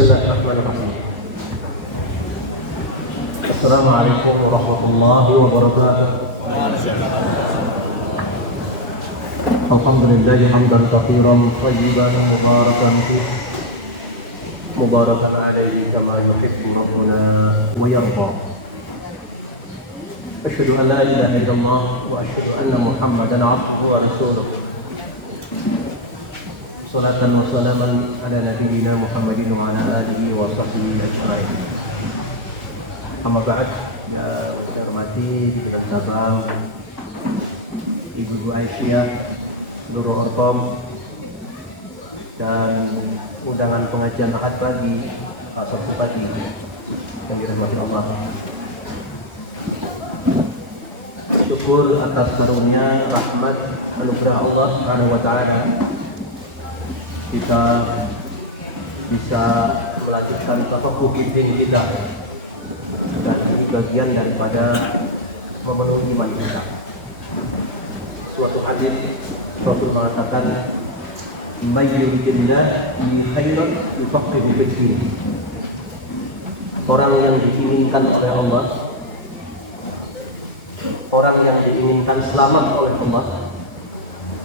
Bismillahirrahmanirrahim. Assalamualaikum warahmatullahi wabarakatuh. Alhamdulillah hamdan katsiran thayyiban mubarakan fihi mubarakan alaihi kama yuhibbu rabbuna wa yarda. Asyhadu an la ilaha illallah wa asyhadu anna Muhammadan abduhu wa rasuluh. Salatan wa salaman ala nabiyyina Muhammadin wa ala alihi wa sahbihi ajma'in. Amma ba'd, ya saya hormati di Bidan Sabang Ibu Aisyah, Nurul Arqam, dan undangan pengajian Ahad pagi Pak Bupati yang dirahmati Allah. Syukur atas karunia rahmat anugerah Allah Subhanahu wa taala kita bisa melanjutkan tafaqquh din kita, dan ini bagian daripada memenuhi iman kita. Suatu hadis Rasul mengatakan, "May yuridillah bi khairan yufaqihu fid din." Orang yang diinginkan oleh Allah, orang yang diinginkan selamat oleh Allah,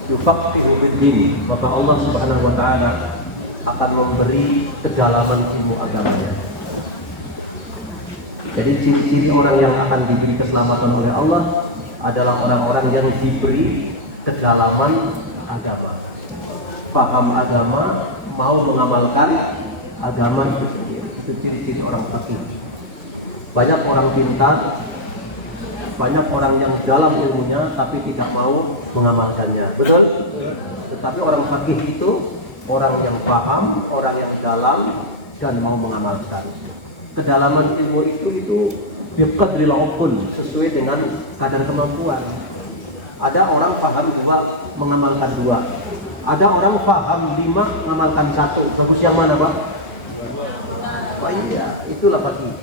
yufaqihu fid din, maka Allah Subhanahu wa taala akan memberi kedalaman ilmu agamanya. Jadi ciri-ciri orang yang akan diberi keselamatan oleh Allah adalah orang-orang yang diberi kedalaman agama, paham agama, mau mengamalkan agama itu sendiri. Itu ciri-ciri orang fakih. Banyak orang pintar, banyak orang yang dalam ilmunya tapi tidak mau mengamalkannya, betul? Tetapi orang fakih itu orang yang paham, orang yang dalam dan mau mengamalkan. Kedalaman ilmu itu biqadril uqul, sesuai dengan kadar kemampuan. Ada orang paham 2, mengamalkan 2. Ada orang paham 5, mengamalkan 1. Bagus yang mana, Pak? Pak, iya, itulah fakih.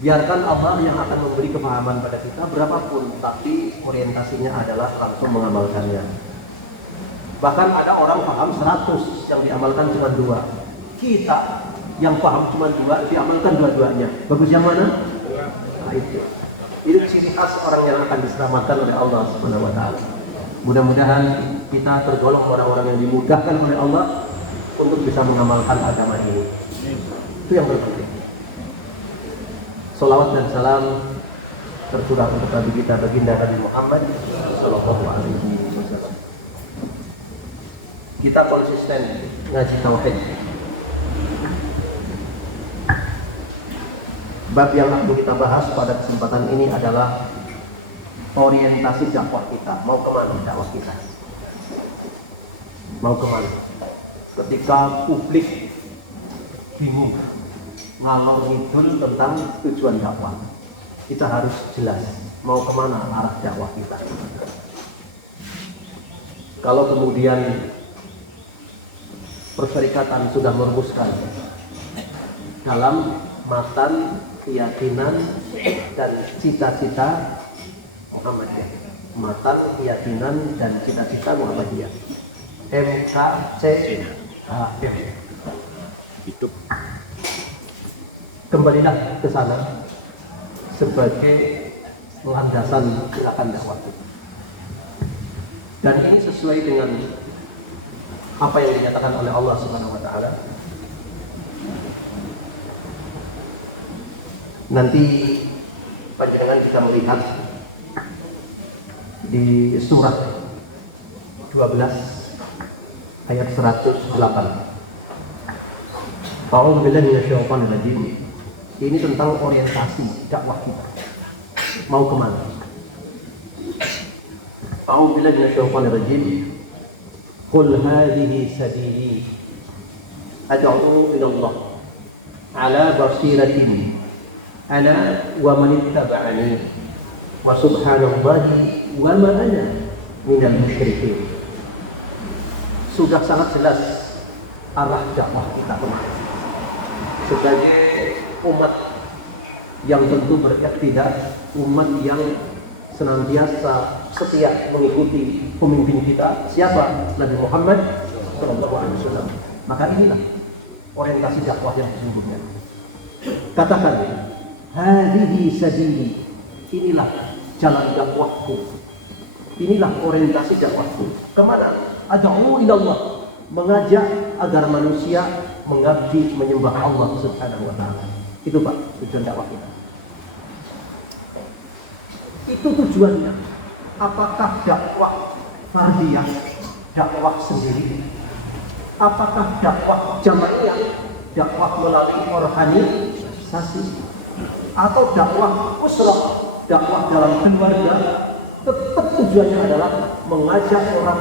Biarkan Allah yang akan memberi kepahaman pada kita berapapun, tapi orientasinya adalah langsung mengamalkannya. Bahkan ada orang paham 100, yang diamalkan cuma 2. Kita yang paham cuma 2, diamalkan dua-duanya. Bagus yang mana? Nah, itu ciri khas orang yang akan diselamatkan oleh Allah Subhanahu wa taala. Mudah-mudahan kita tergolong orang-orang yang dimudahkan oleh Allah untuk bisa mengamalkan agama ini. Itu yang terpenting. Salawat dan salam tercurah untuk Nabi kita, baginda Nabi Muhammad sallallahu alaihi wasallam. Kita konsisten ngaji tauhid. Bab yang akan kita bahas pada kesempatan ini adalah orientasi dakwah kita. Mau kemana dakwah kita? Mau kemana? Ketika publik bingung ngalor ngidul tentang tujuan dakwah, kita harus jelas mau kemana arah dakwah kita. Kalau kemudian perserikatan sudah merumuskan dalam matan keyakinan dan cita-cita Muhammadiyah, matan keyakinan dan cita-cita Muhammadiyah, MKCHM, hidup. Kembalilah ke sana sebagai landasan gerakan dakwah kita. Dan ini sesuai dengan apa yang dinyatakan oleh Allah Subhanahu wa taala. Nanti panjenengan bisa melihat di surat 12 ayat 108. A'udzu billahi minasyaitonir rajim. Ini tentang orientasi dakwah kita. Mau kemana? A'udzu billahi minasyaitonir rajim. Qul hadhihi sabili ad'u ila Allah ala basiratin ana wa man ittaba'ani wa subhanallahi wa ma ana minal musyrikin. Sudah sangat jelas arah dakwah kita kemana. Sebagai umat yang tentu berikhtiar, umat yang senantiasa setia mengikuti pemimpin kita, siapa? Nabi Muhammad SAW. Maka inilah orientasi dakwah yang sesungguhnya. Katakan, hadhihi sabili, inilah jalan dakwahku, inilah orientasi dakwahku. Kemana? Ad'u ilallah, mengajak agar manusia mengabdi menyembah Allah Subhanahu wa ta'ala. Itu Pak, tujuan dakwah kita. Itu tujuannya. Apakah dakwah fardiyah, dakwah sendiri? Apakah dakwah jamaiyah, dakwah melalui organisasi? Atau dakwah usrah, dakwah dalam keluarga? Tetap tujuannya adalah mengajak orang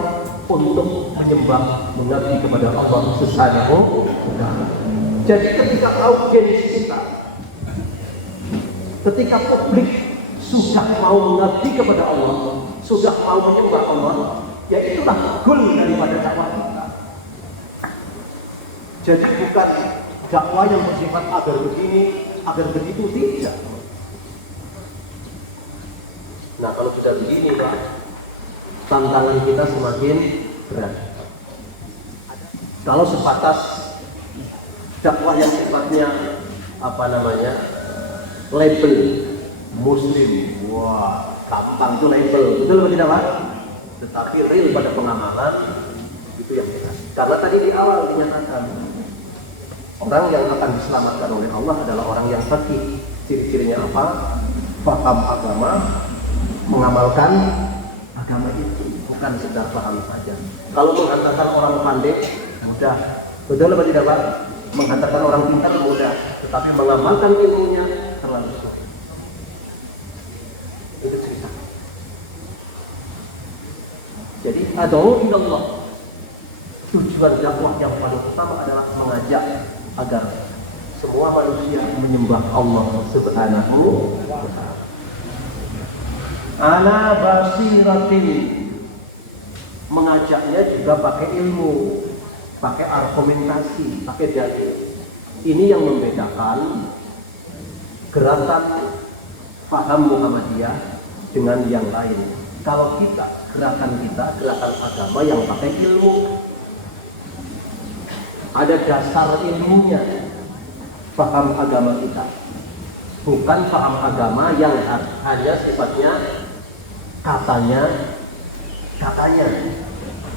untuk menyembah, mengabdi kepada Allah Subhanahu wa ta'ala. Jadi ketika audiens kita, ketika publik sudah mau mengabdi kepada Allah, sudah mau menyembah Allah, ya itulah goal daripada dakwah kita. Jadi bukan dakwah yang bersifat agar begini, agar begitu, tidak. Nah kalau sudah begini Pak, tantangan kita semakin berat. Kalau sebatas dakwah yang sifatnya label Muslim, wah gampang itu label, betul atau tidak Pak? Tetapi real pada pengamalan itu yang berat. Karena tadi di awal dinyatakan orang yang akan diselamatkan oleh Allah adalah orang yang faqih. Ciri-cirinya apa? Paham agama, mengamalkan agama itu, bukan sekedar paham saja. Kalau menghantarkan orang pandai mudah, betul atau tidak Pak? Menghantarkan orang pintar mudah, tetapi mengamalkan ilmunya terlalu sulit. Itu cerita. Jadi ad'u ilallah, tujuan dakwah yang paling utama adalah mengajak agar semua manusia menyembah Allah Subhanahu wa ta'ala. Ala basiratin, mengajaknya juga pakai ilmu, pakai argumentasi, pakai dalil. Ini yang membedakan gerakan paham Muhammadiyah dengan yang lain. Kalau kita, gerakan agama yang pakai ilmu, ada dasar ilmunya. Paham agama kita bukan paham agama yang hanya sifatnya katanya,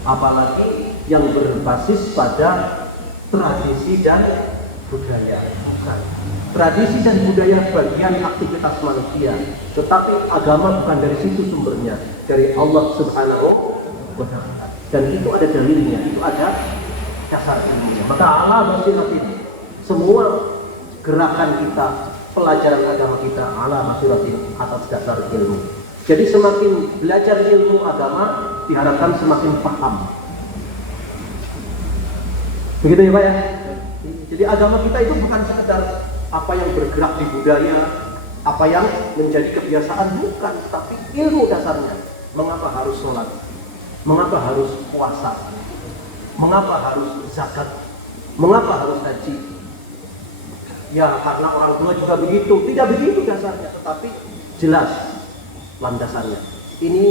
apalagi yang berbasis pada tradisi dan budaya. Bukan. Tradisi dan budaya bagian aktivitas manusia, tetapi agama bukan dari situ sumbernya, dari Allah Subhanahu wa ta'ala. Dan itu ada dalilnya, itu ada dasar ilmunya. Maka ala basiratin, semua gerakan kita, pelajaran agama kita ala basiratin, atas dasar ilmu. Jadi semakin belajar ilmu agama diharapkan semakin paham. Begitu ya Pak ya? Jadi agama kita itu bukan sekedar apa yang bergerak di budaya, apa yang menjadi kebiasaan, bukan, tapi ilmu dasarnya. Mengapa harus sholat? Mengapa harus puasa? Mengapa harus zakat? Mengapa harus haji? Ya karena orang tua juga begitu. Tidak begitu dasarnya, tetapi jelas landasannya. Ini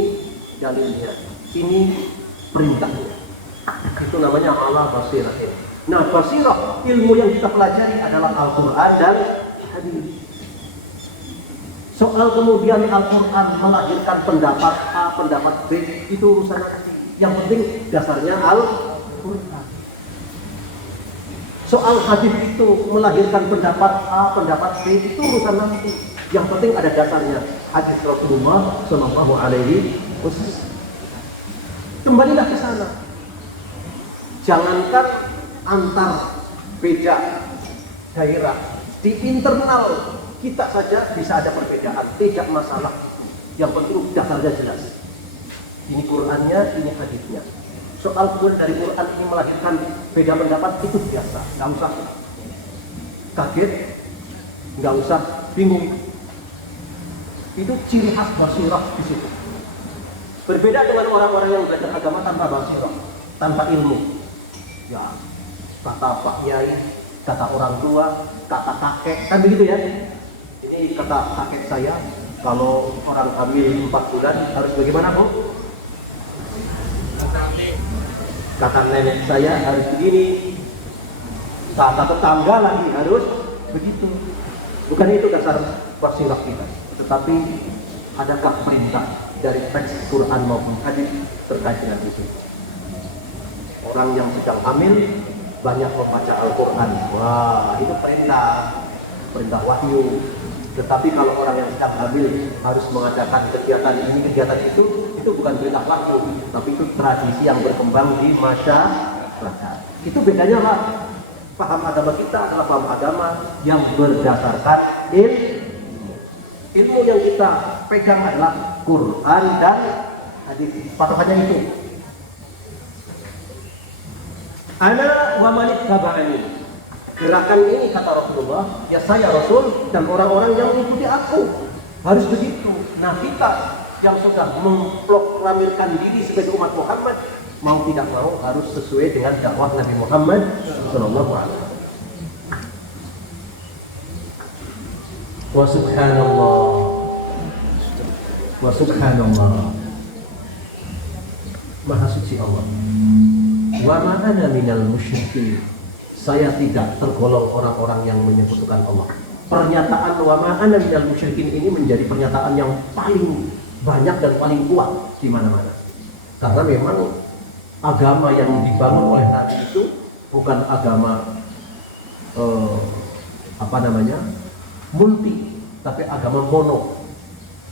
dalilnya, ini perintahnya. Itu namanya ala basiratin. Nah, basirah, ilmu yang kita pelajari adalah Al-Quran dan hadis. Soal kemudian Al-Quran melahirkan pendapat A, pendapat B, itu urusan nanti. Yang penting dasarnya Al-Quran. Soal hadis itu melahirkan pendapat A, pendapat B, itu urusan nanti. Yang penting ada dasarnya, hadis Rasulullah Shallallahu Alaihi Wasallam. Kembalilah ke sana. Jangankan antar beda daerah, di internal kita saja bisa ada perbedaan, tidak masalah. Yang penting dasarnya jelas. Ini Qurannya, ini hadisnya. Soal pun dari Quran ini melahirkan beda pendapat itu biasa, nggak usah kaget, nggak usah bingung. Itu ciri khas basirah di situ. Berbeda dengan orang-orang yang belajar agama tanpa basirah, tanpa ilmu. Ya, kata Pak Yai, kata orang tua, kata kakek, kan begitu ya. Ini kata kakek saya, kalau orang hamil 4 bulan harus bagaimana Bu? Kata nenek saya harus begini. kata tetangga lagi harus begitu. Bukan itu dasar bersilap kita, tetapi adakah perintah dari teks Quran maupun hadis terkait dengan itu? Orang yang sedang hamil banyak membaca Al-Quran, wah itu perintah wahyu. Tetapi kalau orang yang sedang hamil harus mengadakan kegiatan ini kegiatan itu bukan perintah wahyu, tapi itu tradisi yang berkembang di masyarakat. Itu bedanya lah. Paham agama kita adalah paham agama yang berdasarkan ilmu yang kita pegang adalah Quran dan hadis. Patokannya itu. Ana wa man ittaba'ani. Gerakan ini kata Rasulullah, ya saya Rasul dan orang-orang yang mengikuti aku. Harus begitu. Nah kita yang sudah memproklamirkan diri sebagai umat Muhammad, mau tidak mau harus sesuai dengan dakwah Nabi Muhammad sallallahu alaihi wasallam. Wa subhanallah. Wa subhanallah. Maha suci Allah. Wa ma ana minal musyrikin. Saya tidak tergolong orang-orang yang menyekutukan Allah. Pernyataan wa ma ana minal musyrikin ini menjadi pernyataan yang paling banyak dan paling kuat di mana-mana. Karena memang agama yang dibangun oleh Nabi itu bukan agama multi, tapi agama mono.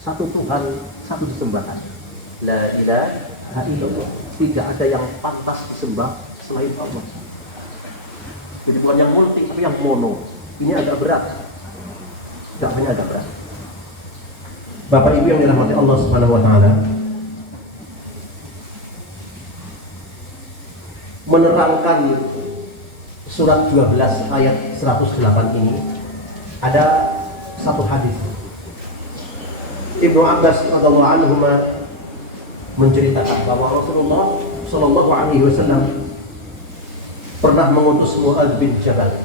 Satu Tuhan, satu sembahan. La ilaha illallah. Tidak ada yang pantas disembah selain Allah. Jadi bukan yang multi, tapi yang mono. Ini agak berat. Dakwahnya agak berat. Bapak Ibu yang dirahmati Allah Subhanahu wa taala, menerangkan surat 12 ayat 108 ini ada satu hadis. Ibnu Abbas radhiyallahu anhu menceritakan bahwa Rasulullah sallallahu alaihi wasallam pernah mengutus Mu'adz bin Jabal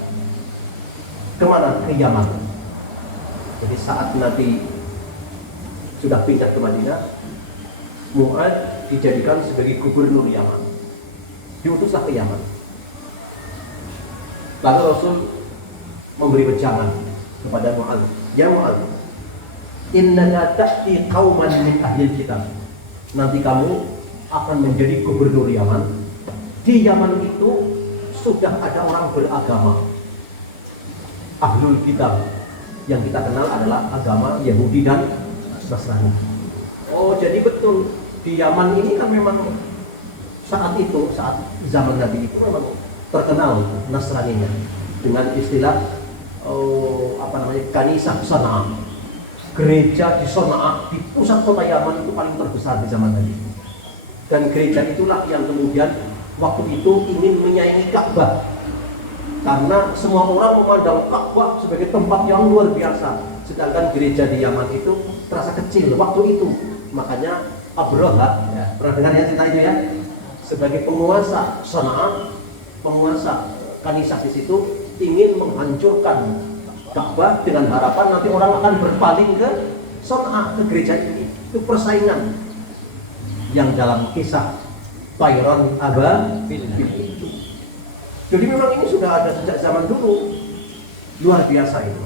kemana? Ke Yaman. Jadi saat Nabi sudah pindah ke Madinah, Mu'adz dijadikan sebagai gubernur Yaman. Diutuslah ke Yaman. Lalu Rasul memberi wejangan kepada Mu'adz, ya Mu'adz, innaka ta'ti qauman min ahlil kitab. Nanti kamu akan menjadi gubernur Yaman. Di Yaman itu sudah ada orang beragama Ahlul Kitab. Yang kita kenal adalah agama Yahudi dan Nasrani. Oh, jadi betul di Yaman ini kan memang saat zaman Nabi itu memang terkenal Nasraninya dengan istilah Kanisah Sana'a. Gereja di Sana'a, di pusat kota Yaman itu paling terbesar di zaman Nabi. Dan gereja itulah yang kemudian waktu itu ingin menyaingi Ka'bah, karena semua orang memandang Ka'bah sebagai tempat yang luar biasa, sedangkan gereja di Yaman itu terasa kecil waktu itu. Makanya Abraha, ya, pernah dengar ya cerita itu ya, sebagai penguasa Sana'a, penguasa Kanisah di situ ingin menghancurkan Ka'bah dengan harapan nanti orang akan berpaling ke Sana'a, ke gereja ini. Itu persaingan yang dalam kisah Tayron Ababil. Jadi memang ini sudah ada sejak zaman dulu. Luar biasa itu.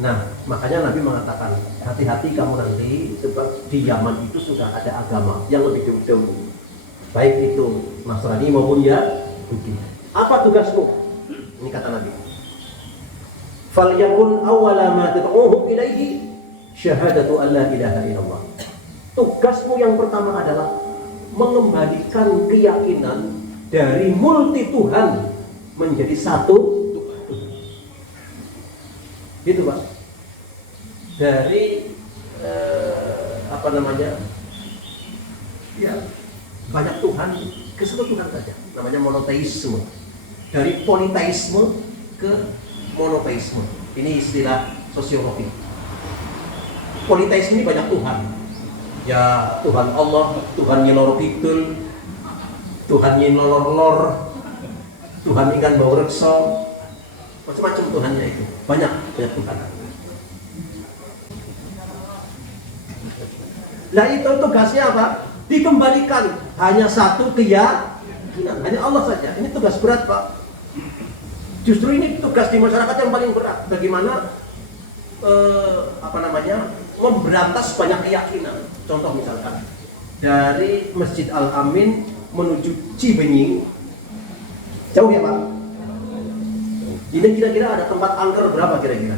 Nah, makanya Nabi mengatakan, hati-hati kamu nanti, sebab di Yaman itu sudah ada agama yang lebih dahulu. Baik itu Nasrani maupun Yahudi. Apa tugasmu? Ini kata Nabi. Falyakun awwala ma tad'uhum ilaihi syahadatu an la ilaha illallah. Tugasmu yang pertama adalah mengembalikan keyakinan dari multi Tuhan menjadi satu Tuhan. Gitu Pak. Dari ya banyak Tuhan ke satu Tuhan saja. Namanya monoteisme. Dari politeisme ke monoteisme. Ini istilah sosiologi. Politeisme ini banyak Tuhan. Ya Tuhan Allah, Tuhan nyelor kidul, Tuhan nyelor-lor, Tuhan ikan bau rekso, macam-macam Tuhannya itu. Banyak Tuhan. Nah itu tugasnya apa? Dikembalikan hanya satu keyakinan. keyakinan, hanya Allah saja. Ini tugas berat, Pak. Justru ini tugas di masyarakat yang paling berat. Bagaimana memberantas banyak keyakinan. Contoh misalkan dari Masjid Al-Amin menuju Cibenying, jauh ya Pak? Ini kira-kira ada tempat angker berapa kira-kira?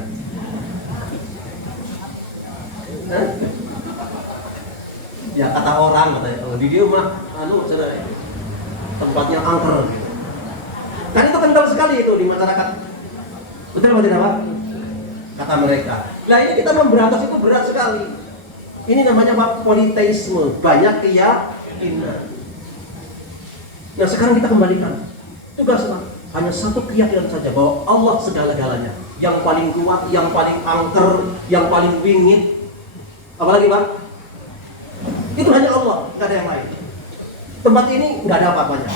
Ya kata orang, katanya kalau di dia mah tempatnya angker gitu. Kan itu kental sekali itu di masyarakat. Betul atau tidak Pak? Kata mereka. Nah ini kita memberantas itu berat sekali. Ini namanya Pak politeisme, banyak keyakinan. Nah sekarang kita kembalikan. Tugas Pak, hanya satu keyakinan saja bahwa Allah segala-galanya. Yang paling kuat, yang paling angker, yang paling wingit. Apalagi Pak? Itu hanya Allah, nggak ada yang lain. Tempat ini nggak ada apa-apanya.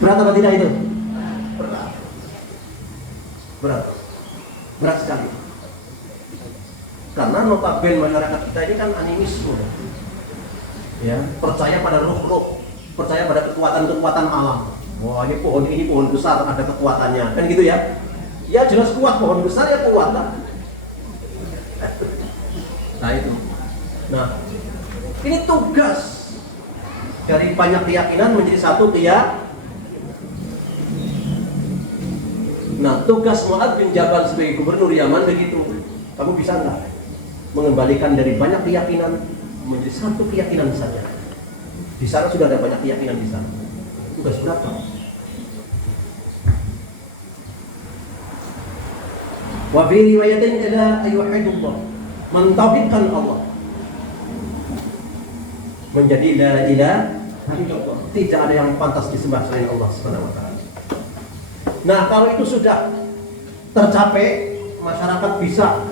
Berat apa tidak itu? Berat. Berat. Berat sekali. Karena notabene masyarakat kita ini kan animisme. Ya, percaya pada roh-roh, percaya pada kekuatan-kekuatan alam. Wah, ini pohon besar ada kekuatannya. Kan gitu ya? Ya jelas kuat, pohon besar ya kuat lah. Nah itu. Nah, ini tugas dari banyak keyakinan menjadi satu keyakinan. Nah, tugas Mu'adz bin Jabal sebagai gubernur Yaman begitu. Kamu bisa nggak mengembalikan dari banyak keyakinan menjadi satu keyakinan saja? Di sana sudah ada banyak keyakinan di sana. Tugas berapa? Wa fi riwayatin ila ayyuhidullah, mentauhidkan Allah. Menjadi la ilaha illallah. Tidak ada yang pantas disembah selain Allah Subhanahu wa taala. Nah, kalau itu sudah tercapai, masyarakat bisa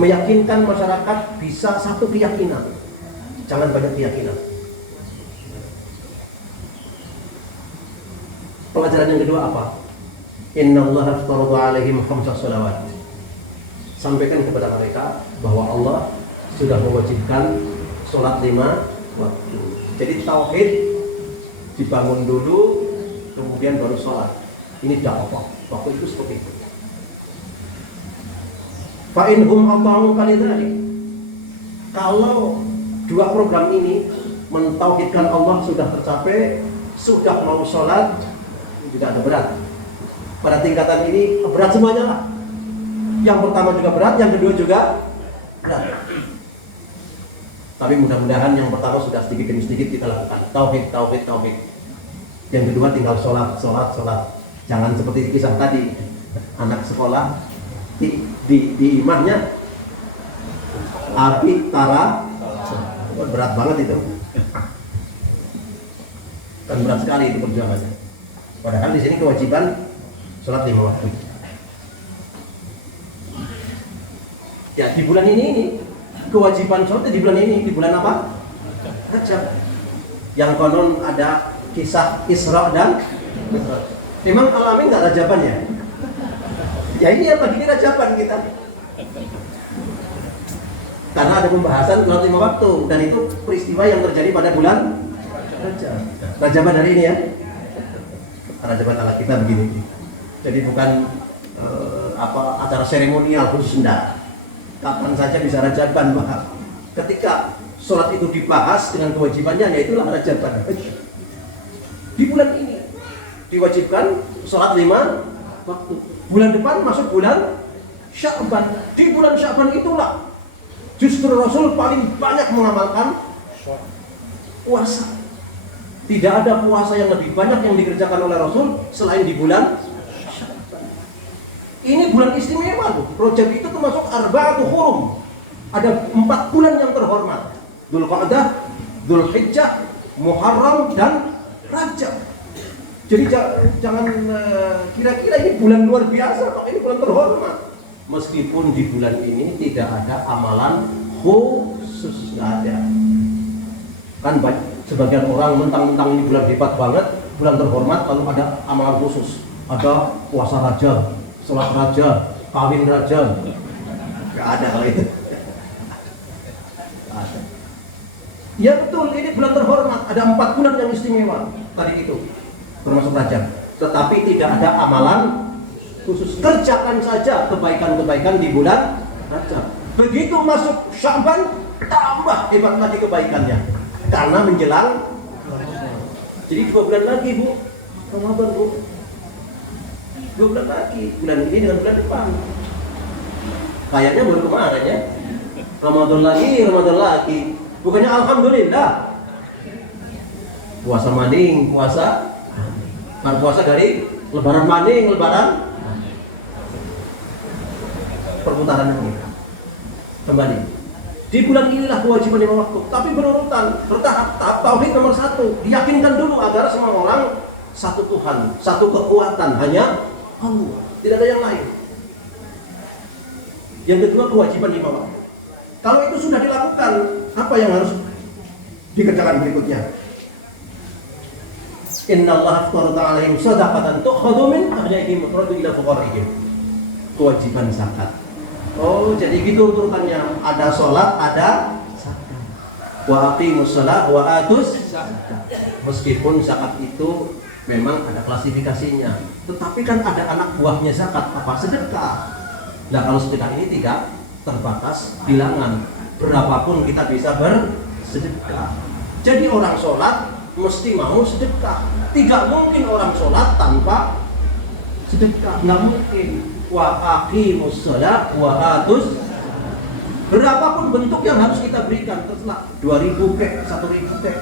meyakinkan masyarakat bisa satu keyakinan. Jangan banyak keyakinan. Pelajaran yang kedua apa? Innallaha aftarada 'alaihim khamsa shalawat. Sampaikan kepada mereka bahwa Allah sudah mewajibkan sholat 5 waktu. Jadi tauhid dibangun dulu, kemudian baru sholat. Ini dakwah. Waktu itu seperti itu. Fa in hum ata'u kalidzalik. Kalau dua program ini mentauhidkan Allah sudah tercapai, sudah mau sholat, juga ada berat. Pada tingkatan ini berat semuanya lah. Yang pertama juga berat, yang kedua juga berat. Tapi mudah-mudahan yang pertama sudah sedikit demi sedikit kita lakukan. Tauhid. Yang kedua tinggal sholat. Jangan seperti kisah tadi, anak sekolah di imahnya api tara, berat banget itu. Kan berat sekali itu perjuangannya. Padahal di sini kewajiban sholat 5 waktu. Ya di bulan ini kewajiban sholat di bulan ini, di bulan apa? Rajab. Yang konon ada kisah Isra dan Mi'raj. Memang Al-Amin nggak rajaban ya? Ya ini yang begini rajaban kita. Karena ada pembahasan sholat 5 waktu dan itu peristiwa yang terjadi pada bulan Rajab. Rajaban hari ini ya. Rajaban ala kita begini. Jadi bukan acara seremonial khusus enggak. Kapan saja bisa rajaban, Pak. Ketika sholat itu dibahas dengan kewajibannya, yaitulah rajaban. Di bulan ini diwajibkan sholat 5 waktu. Bulan depan masuk bulan Sya'ban. Di bulan Sya'ban itulah justru Rasul paling banyak mengamalkan puasa. Tidak ada puasa yang lebih banyak yang dikerjakan oleh Rasul selain di bulan Sya'ban. Ini bulan istimewa tuh. Rajab itu termasuk arba'atu hurum. Ada 4 bulan yang terhormat. Dzulqa'dah, Dzulhijjah, Muharram dan Rajab. Jadi jangan kira-kira ini bulan luar biasa, kok ini bulan terhormat. Meskipun di bulan ini tidak ada amalan khusus, nggak ada. Kan sebagian orang mentang-mentang ini bulan hebat banget, bulan terhormat, lalu ada amalan khusus. Ada puasa Rajab, sholat Rajab, kawin Rajab. Nggak ada kalau itu. Nggak ada. Ya betul, ini bulan terhormat. Ada 4 bulan yang istimewa. tadi itu termasuk Rajab. Tetapi tidak ada amalan khusus. Kerjakan saja kebaikan-kebaikan di bulan Rajab. Begitu masuk Sya'ban, tambah hebat lagi kebaikannya. Karena menjelang. Jadi 2 bulan lagi Bu, Ramadan Bu. 2 bulan lagi, bulan ini dengan bulan depan. Kayaknya baru kemarin ya. Ramadan lagi. Bukannya alhamdulillah. Puasa maning, puasa dari lebaran maning, lebaran perputaran ini. Kembali. Di bulan inilah kewajiban 5 waktu, tapi berurutan, bertahap. Tahap tauhid nomor 1, diyakinkan dulu agar semua orang satu Tuhan, satu kekuatan, hanya Allah, tidak ada yang lain. Yang kedua, kewajiban 5 waktu. Kalau itu sudah dilakukan, apa yang harus dikerjakan berikutnya? Innallaha aftarada 'alaihim shadaqatan tu'khadhu min aghniyahim wa turaddu ila fuqara'ihim. Kewajiban zakat. Oh, jadi gitu urutannya. Ada sholat, ada zakat. Wa aqimus shalah wa atuz zakat. Meskipun zakat itu memang ada klasifikasinya, tetapi kan ada anak buahnya zakat, apa? Sedekah. Nah, kalau sedekah ini tidak terbatas bilangan, berapapun kita bisa bersedekah. Jadi orang sholat mesti mau sedekah. Tidak mungkin orang sholat tanpa sedekah, nggak mungkin. Wa aqimus shalah wa atuz. Berapapun bentuk yang harus kita berikan, terserah 2.000 kek, 1.000 kek,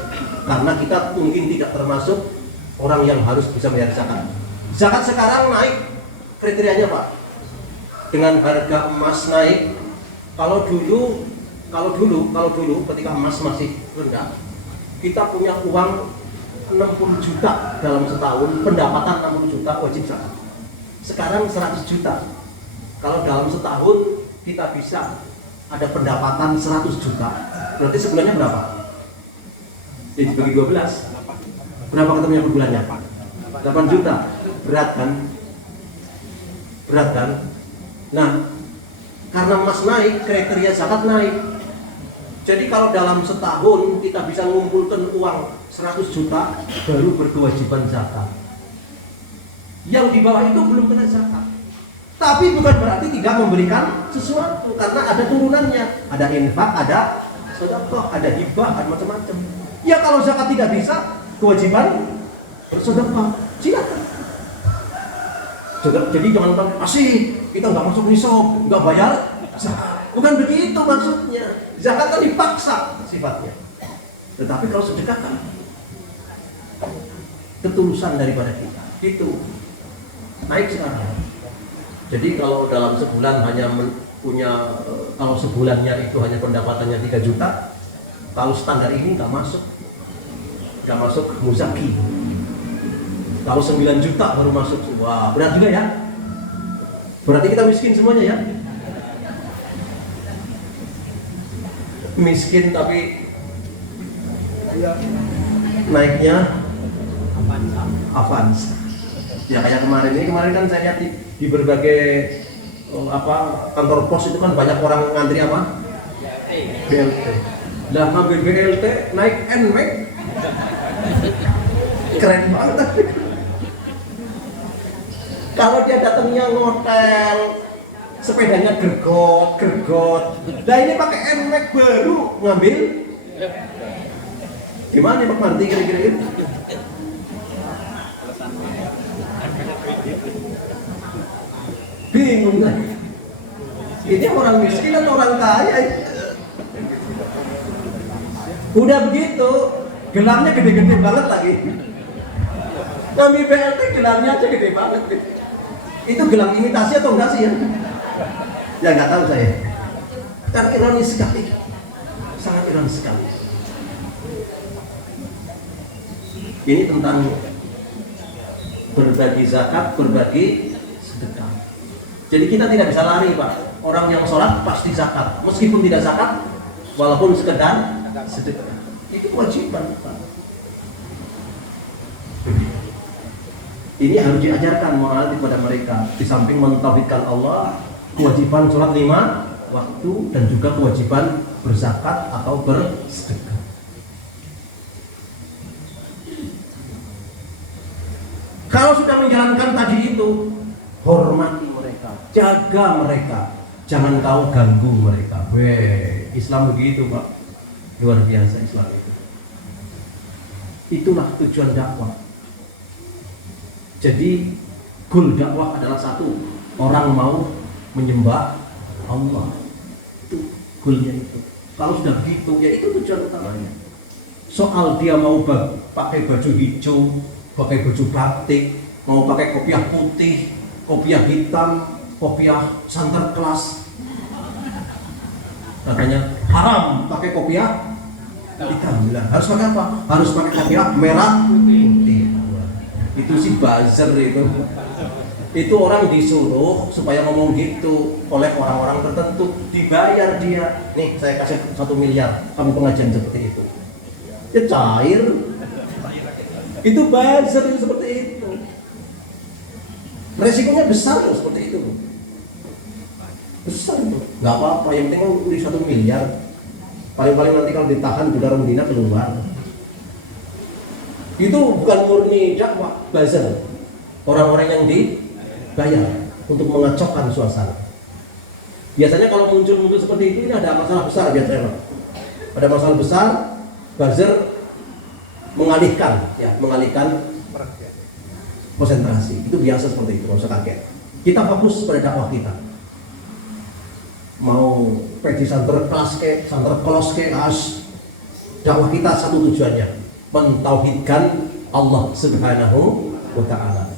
karena kita mungkin tidak termasuk orang yang harus bisa bayar zakat. Zakat sekarang naik kriterianya Pak. Dengan harga emas naik. Kalau dulu ketika emas masih rendah, kita punya uang 60 juta dalam setahun, pendapatan 60 juta wajib zakat. Sekarang 100 juta. Kalau dalam setahun kita bisa ada pendapatan 100 juta, berarti sebulannya berapa? Jadi bagi 12. Berapa ketemunya per bulannya? 8 juta. Berat kan? Nah, karena emas naik, kriteria zakat naik. Jadi kalau dalam setahun kita bisa mengumpulkan uang 100 juta, baru berkewajiban zakat. Yang di bawah itu belum kena zakat. Tapi bukan berarti tidak memberikan sesuatu, karena ada turunannya. Ada infak, ada sedekah, ada hibah, ada macam-macam. Ya kalau zakat tidak bisa, kewajiban bersedekah, silakan. Jadi jangan masih kita nggak masuk nisab, nggak bayar zakat. Bukan begitu maksudnya. Zakat kan dipaksa sifatnya. Tetapi kalau sedekah kan ketulusan daripada kita. Itu naik sekarang. Jadi kalau dalam sebulan hanya punya, kalau sebulannya itu hanya pendapatannya 3 juta, kalau standar ini nggak masuk muzaki. Kalau 9 juta baru masuk. Wah, berat juga ya. Berarti kita miskin semuanya ya. Miskin tapi naiknya avans. Ya kayak kemarin kan saya lihat di berbagai kantor pos itu kan banyak orang ngantri apa? BLT. Lah ngambil BLT naik NMAX. Keren banget. Kalau dia datangnya ngotel, sepedanya gergot. Nah ini pakai NMAX baru ngambil. Gimana Pak Marti kira-kira itu? Bingung kan? Ini orang miskin atau orang kaya? Udah begitu, gelarnya gede-gede banget lagi. Kami BLT gelarnya aja gede banget. Itu gelang imitasi atau enggak sih ya? Ya nggak tahu saya. Kan ironis sekali, sangat ironis sekali. Ini tentang berbagi zakat, berbagi sedekah. Jadi kita tidak bisa lari Pak. Orang yang sholat pasti zakat, meskipun tidak zakat, walaupun sekedar sedekah. Itu kewajiban Pak. Ini harus diajarkan moral kepada mereka. Di samping mentauhidkan Allah, kewajiban sholat 5 waktu dan juga kewajiban berzakat atau bersedekah. Kalau sudah menjalankan tadi itu, hormati mereka, jaga mereka, jangan kau ganggu mereka. Weh, Islam begitu Pak, luar biasa Islam itu. Itulah tujuan dakwah. Jadi goal dakwah adalah satu, orang mau menyembah Allah. Itu goalnya itu. Kalau sudah begitu, ya itu tujuan utamanya. Soal dia mau pakai baju hijau, pakai baju batik, mau pakai kopiah putih, kopiah hitam, kopiah santer kelas, katanya haram pakai kopiah hitam. Harus pakai apa? Harus pakai kopiah merah putih. Itu sih buzzer itu. Itu orang disuruh supaya ngomong gitu oleh orang-orang tertentu, dibayar dia. Nih saya kasih 1 miliar, kamu pengajian seperti itu. Ya cair. Itu buzzer itu seperti itu. Resikonya besar loh seperti itu. Besar loh. Gak apa-apa, yang penting beli 1 miliar. Paling-paling nanti kalau ditahan juga Dina keluar. Itu bukan murni dakwah, buzzer. Orang-orang yang dibayar untuk mengacaukan suasana. Biasanya kalau muncul seperti itu, ini ada masalah besar biasanya. Ada masalah besar, buzzer mengalihkan konsentrasi. Itu biasa seperti itu, nggak usah kaget. Kita fokus pada dakwah kita. Mau pedi santer kelas ke, santer kelos ke, dakwah kita satu tujuannya, mentauhidkan Allah Subhanahu wa Ta'ala.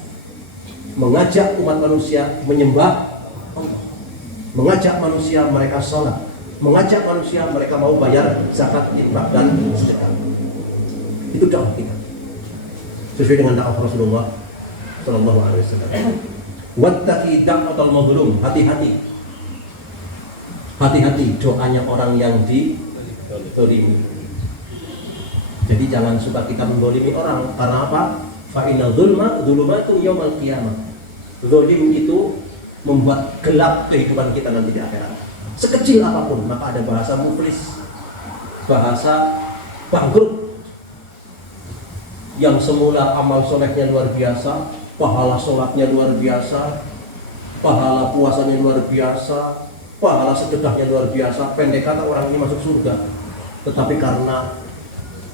Mengajak umat manusia menyembah Allah, mengajak manusia mereka sholat, mengajak manusia mereka mau bayar zakat, infak dan sedekah. Itu dakwah kita sesuai dengan dakwah Rasulullah Sallallahu Alaihi Wasallam. Wattaqi da'watal mazlum, hati-hati doanya orang yang dizalimi. Jadi jangan suka kita mendolimi orang. Karena apa? Fa inna dzulumatun yaumal qiyamah. Zalim itu membuat gelap kehidupan kita nanti di akhirat. Sekecil apapun, maka ada bahasa muflis, bahasa bangkrut. Yang semula amal solehnya luar biasa, pahala sholatnya luar biasa, pahala puasanya luar biasa, pahala sedekahnya luar biasa, pendek kata orang ini masuk surga. Tetapi karena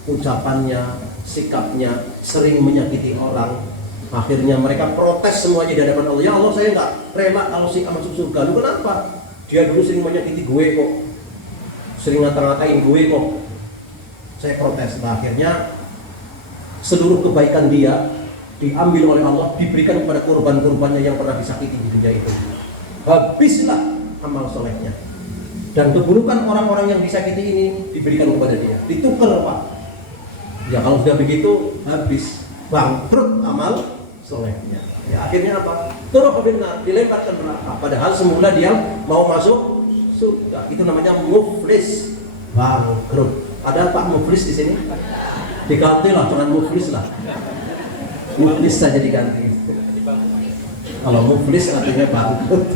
ucapannya, sikapnya sering menyakiti orang, akhirnya mereka protes semuanya di hadapan Allah. Ya Allah, saya nggak rela kalau si A masuk surga. Lu kenapa? Dia dulu sering menyakiti gue kok, sering ngata-ngatain gue kok. Saya protes. Nah, akhirnya seluruh kebaikan dia diambil oleh Allah, diberikan kepada korban-korbannya yang pernah disakiti di dunia itu. Habislah amal solehnya, dan keburukan orang-orang yang disakiti ini diberikan kepada dia, ditukar Pak. Ya kalau sudah begitu habis, bangkrut amal solehnya. Ya akhirnya apa? Turun benar, dilemparkan neraka. Padahal semula dia mau masuk surga. Itu namanya muflis, bangkrut. Ada Pak muflis di sini? Diganti lah, jangan muflis lah. Muflis saja diganti. Kalau muflis artinya bangkrut.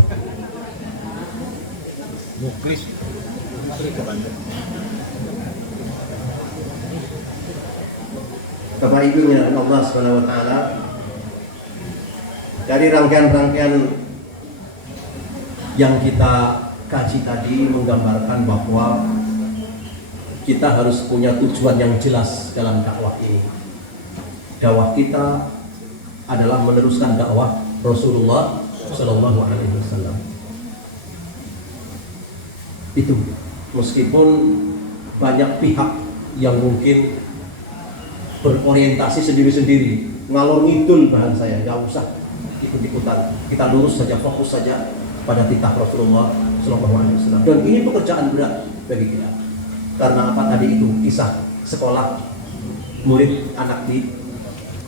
Muflis. Bapak Ibu yang Allah Subhanahu wa Ta'ala, dari rangkaian-rangkaian yang kita kaji tadi menggambarkan bahwa kita harus punya tujuan yang jelas dalam dakwah ini. Dakwah kita adalah meneruskan dakwah Rasulullah Sallallahu Alaihi Wasallam. Itu meskipun banyak pihak yang mungkin berorientasi sendiri-sendiri, ngalor ngidul bahan saya, nggak usah ikut-ikutan. Kita lurus saja, fokus saja pada titah Rasulullah Sallallahu Alaihi Wasallam. Dan ini pekerjaan berat bagi kita. Karena apa tadi itu kisah sekolah murid anak di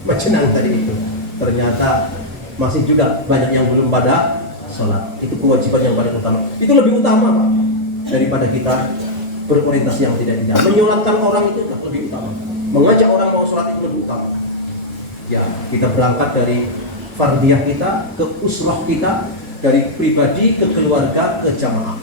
Majenang tadi itu, ternyata masih juga banyak yang belum pada sholat. Itu kewajiban yang paling utama. Itu lebih utama Pak daripada kita berorientasi yang tidak. Menyolatkan orang itu lebih utama. Mengajak orang mau sholat itu lebih utama. Ya, kita berangkat dari fardiyah kita ke usrah kita, dari pribadi ke keluarga ke jamaah.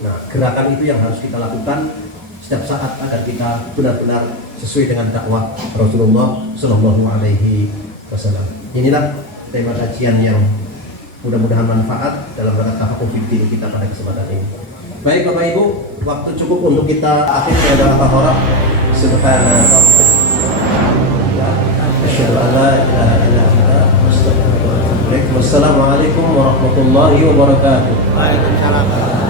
Nah, gerakan itu yang harus kita lakukan setiap saat agar kita benar-benar sesuai dengan dakwah Rasulullah Sallallahu Alaihi wasallam. Inilah tema kajian yang mudah-mudahan manfaat dalam rangka tafakuh fiddin kita pada kesempatan ini. Baik Bapak Ibu, waktu cukup untuk kita akhiri dalam taharah. Subhanallah. Asyhadu an la ilaha illa anta astaghfiruka wa atubu ilaik. Wassalamualaikum warahmatullahi wabarakatuh. Waalaikumsalam.